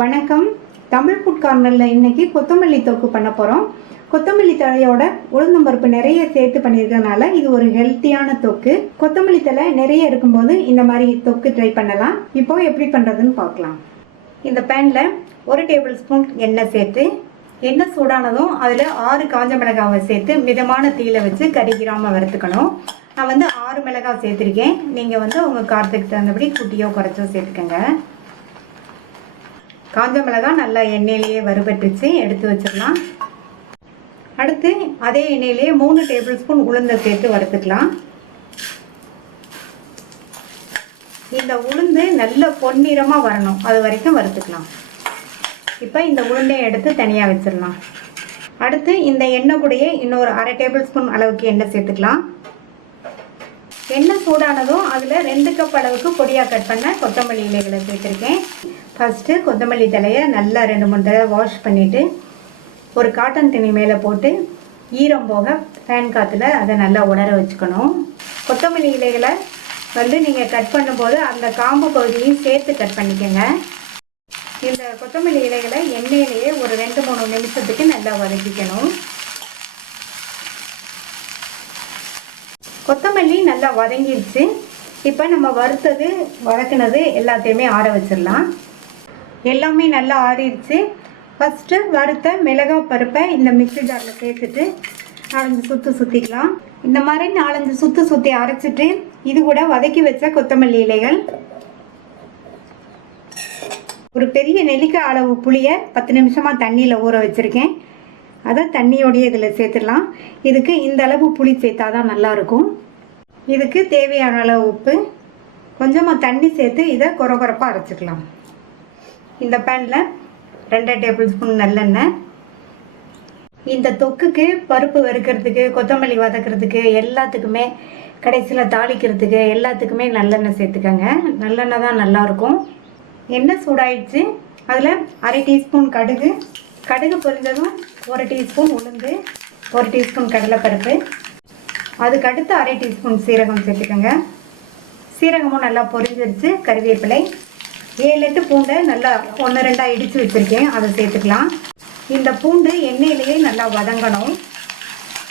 வணக்கம். தமிழ் ஃபுட் கார்னரில் இன்னைக்கு கொத்தமல்லி தொக்கு பண்ண போகிறோம். கொத்தமல்லி தழையோட உளுந்தம்பருப்பு நிறைய சேர்த்து பண்ணியிருக்கனால இது ஒரு ஹெல்த்தியான தொக்கு. கொத்தமல்லி தழை நிறைய இருக்கும்போது இந்த மாதிரி தொக்கு ட்ரை பண்ணலாம். இப்போ எப்படி பண்ணுறதுன்னு பார்க்கலாம். இந்த பேனில் 1 டேபிள் ஸ்பூன் எண்ணெய் சேர்த்து, எண்ணெய் சூடானதும் அதில் 6 காஞ்ச மிளகாவை சேர்த்து மிதமான தீயில வச்சு கறிக்கிராமல் வறுத்துக்கணும். நான் 6 மிளகாய் சேர்த்துருக்கேன். நீங்கள் உங்கள் காரத்துக்கு தகுந்தபடி குட்டியோ குறைச்சோ சேர்த்துக்கங்க. காஞ்ச மிளகாய் நல்லா எண்ணெயிலேயே வறுபட்டுச்சு, எடுத்து வச்சிடலாம். அடுத்து அதே எண்ணெயிலேயே 3 டேபிள் ஸ்பூன் உளுந்தை சேர்த்து வறுத்துக்கலாம். இந்த உளுந்து நல்ல பொன்னிறமாக வரணும், அது வரைக்கும் வறுத்துக்கலாம். இப்போ இந்த உளுந்தையை எடுத்து தனியாக வச்சிடலாம். அடுத்து இந்த எண்ணெய் கூடயே இன்னொரு 1/2 டேபிள் ஸ்பூன் அளவுக்கு எண்ணெய் சேர்த்துக்கலாம். எண்ணெய் சூடானதும் அதில் 2 கப் அளவுக்கு பொடியாக கட் பண்ண கொத்தமல்லி இலைகளை சேர்த்துருக்கேன். ஃபஸ்ட்டு கொத்தமல்லி தலையை நல்லா 2-3 தடவை வாஷ் பண்ணிவிட்டு ஒரு காட்டன் துணி மேலே போட்டு ஈரம் போக ஃபேன் காற்றுல அதை நல்லா உலர வச்சுக்கணும். கொத்தமல்லி இலைகளை நீங்கள் கட் பண்ணும்போது அந்த காம்பு பகுதியும் சேர்த்து கட் பண்ணிக்கோங்க. இந்த கொத்தமல்லி இலைகளை எண்ணெயிலேயே ஒரு 2-3 நிமிஷத்துக்கு நல்லா வதக்கிக்கணும். கொத்தமல்லி நல்லா வதங்கிடுச்சு. இப்போ நம்ம வதக்குனது எல்லாத்தையுமே ஆற வச்சிடலாம். எல்லாமே நல்லா ஆறிடுச்சு. ஃபஸ்ட்டு வறுத்த மிளகாய் பருப்பை இந்த மிக்ஸி ஜாரில் சேர்த்துட்டு 4 சுற்றிக்கலாம். இந்த மாதிரி 4 சுற்றி அரைச்சிட்டு இது கூட வதக்கி வச்ச கொத்தமல்லி இலைகள், ஒரு பெரிய நெல்லிக்காய் அளவு புளியை 10 நிமிஷமாக தண்ணியில் ஊற வச்சுருக்கேன். அதை தண்ணியோடையே இதில் சேர்த்துடலாம். இதுக்கு இந்த அளவு புளி சேர்த்தா தான் நல்லாயிருக்கும். இதுக்கு தேவையான அளவு உப்பு, கொஞ்சமாக தண்ணி சேர்த்து இதை கொரகொரப்பாக அரைச்சிக்கலாம். இந்த பேனில் 2 டேபிள் ஸ்பூன் நல்லெண்ணெய். இந்த தொக்குக்கு பருப்பு வறுக்கிறதுக்கு, கொத்தமல்லி வதக்கிறதுக்கு எல்லாத்துக்குமே, கடைசியில் தாளிக்கிறதுக்கு எல்லாத்துக்குமே நல்லெண்ணெய் சேர்த்துக்கோங்க. நல்லெண்ணெய் தான் நல்லாயிருக்கும். எண்ணெய் சூடாயிடுச்சு. அதில் 1/2 டீஸ்பூன் கடுகு பொரிஞ்சதும் 1 டீஸ்பூன் உளுந்து, 1 டீஸ்பூன் கடலைப்பருப்பு, அதுக்கு அடுத்து 1/2 டீஸ்பூன் சீரகம் சேர்த்துக்கோங்க. சீரகமும் நல்லா பொரிஞ்சிருச்சு. கறிவேப்பிலை, 7-8 பூண்டை நல்லா 1-2 இடித்து வச்சுருக்கேன், அதை சேர்த்துக்கலாம். இந்த பூண்டு எண்ணெயிலேயே நல்லா வதங்கணும்.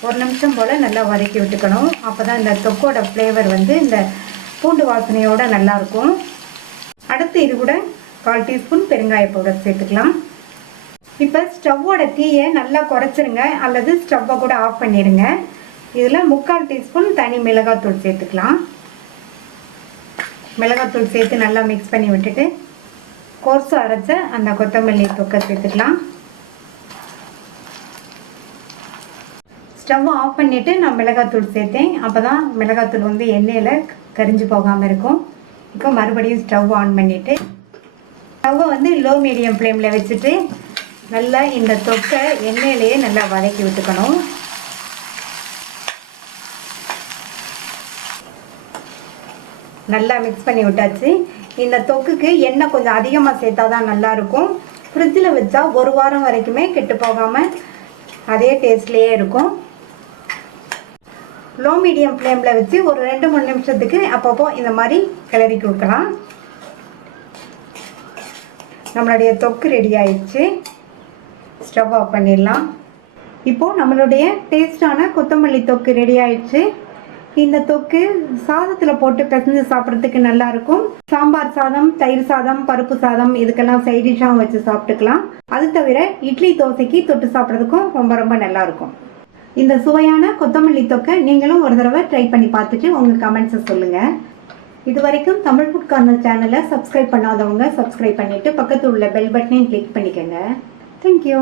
1 நிமிஷம் போல் நல்லா வதக்கி விட்டுக்கணும். அப்போ தான் இந்த தொக்கோட ஃப்ளேவர் இந்த பூண்டு வாசனையோடு நல்லாயிருக்கும். அடுத்து இது கூட 1/4 டீஸ்பூன் பெருங்காய பவுடர் சேர்த்துக்கலாம். இப்போ ஸ்டவ்வோட தீயை நல்லா குறைச்சிருங்க, அல்லது ஸ்டவ்வை கூட ஆஃப் பண்ணிடுங்க. இதில் 3/4 டீஸ்பூன் தனி மிளகாத்தூள் சேர்த்துக்கலாம். மிளகாத்தூள் சேர்த்து நல்லா மிக்ஸ் பண்ணி விட்டுட்டு கோர்ஸாக அரைச்ச அந்த கொத்தமல்லி தொக்கை சேர்த்துக்கலாம். ஸ்டவ்வை ஆஃப் பண்ணிவிட்டு நான் மிளகாத்தூள் சேர்த்தேன். அப்போ தான் மிளகாத்தூள் எண்ணெயில் கரிஞ்சு போகாமல் இருக்கும். இப்போ மறுபடியும் ஸ்டவ் ஆன் பண்ணிவிட்டு ஸ்டவ்வை லோ மீடியம் ஃப்ளேமில் வச்சுட்டு நல்லா இந்த தொக்கை எண்ணெயிலேயே நல்லா வதக்கி விட்டுக்கணும். நல்லா மிக்ஸ் பண்ணி விட்டாச்சு. இந்த தொக்குக்கு எண்ணெய் கொஞ்சம் அதிகமாக சேர்த்தா தான் நல்லாயிருக்கும். ஃப்ரிட்ஜில் வச்சா 1 வாரம் வரைக்குமே கெட்டு போகாமல் அதே டேஸ்ட்லேயே இருக்கும். லோ மீடியம் ஃப்ளேமில் வச்சு ஒரு 2-3 நிமிஷத்துக்கு அப்பப்போ இந்த மாதிரி கிளறி கொடுக்கலாம். நம்மளுடைய தொக்கு ரெடி ஆயிடுச்சு. ஸ்டவ் ஆஃப் பண்ணிடலாம். இப்போது நம்மளுடைய டேஸ்டான கொத்தமல்லி தொக்கு ரெடி ஆயிடுச்சு. இந்த தொக்கு சாதத்தில் போட்டு பிசைஞ்சு சாப்பிட்றதுக்கு நல்லாயிருக்கும். சாம்பார் சாதம், தயிர் சாதம், பருப்பு சாதம் இதுக்கெல்லாம் சைட் டிஷ்ஷாகவும் வச்சு சாப்பிட்டுக்கலாம். அது தவிர இட்லி தோசைக்கு தொட்டு சாப்பிட்றதுக்கும் ரொம்ப ரொம்ப நல்லாயிருக்கும். இந்த சுவையான கொத்தமல்லி தொக்கை நீங்களும் ஒரு தடவை ட்ரை பண்ணி பார்த்துட்டு உங்கள் கமெண்ட்ஸை சொல்லுங்கள். இது வரைக்கும் தமிழ் ஃபுட் கார்னர் சேனலை சப்ஸ்கிரைப் பண்ணாதவங்க சப்ஸ்கிரைப் பண்ணிவிட்டு பக்கத்தில் உள்ள பெல் பட்டனையும் கிளிக் பண்ணிக்கோங்க. Thank you.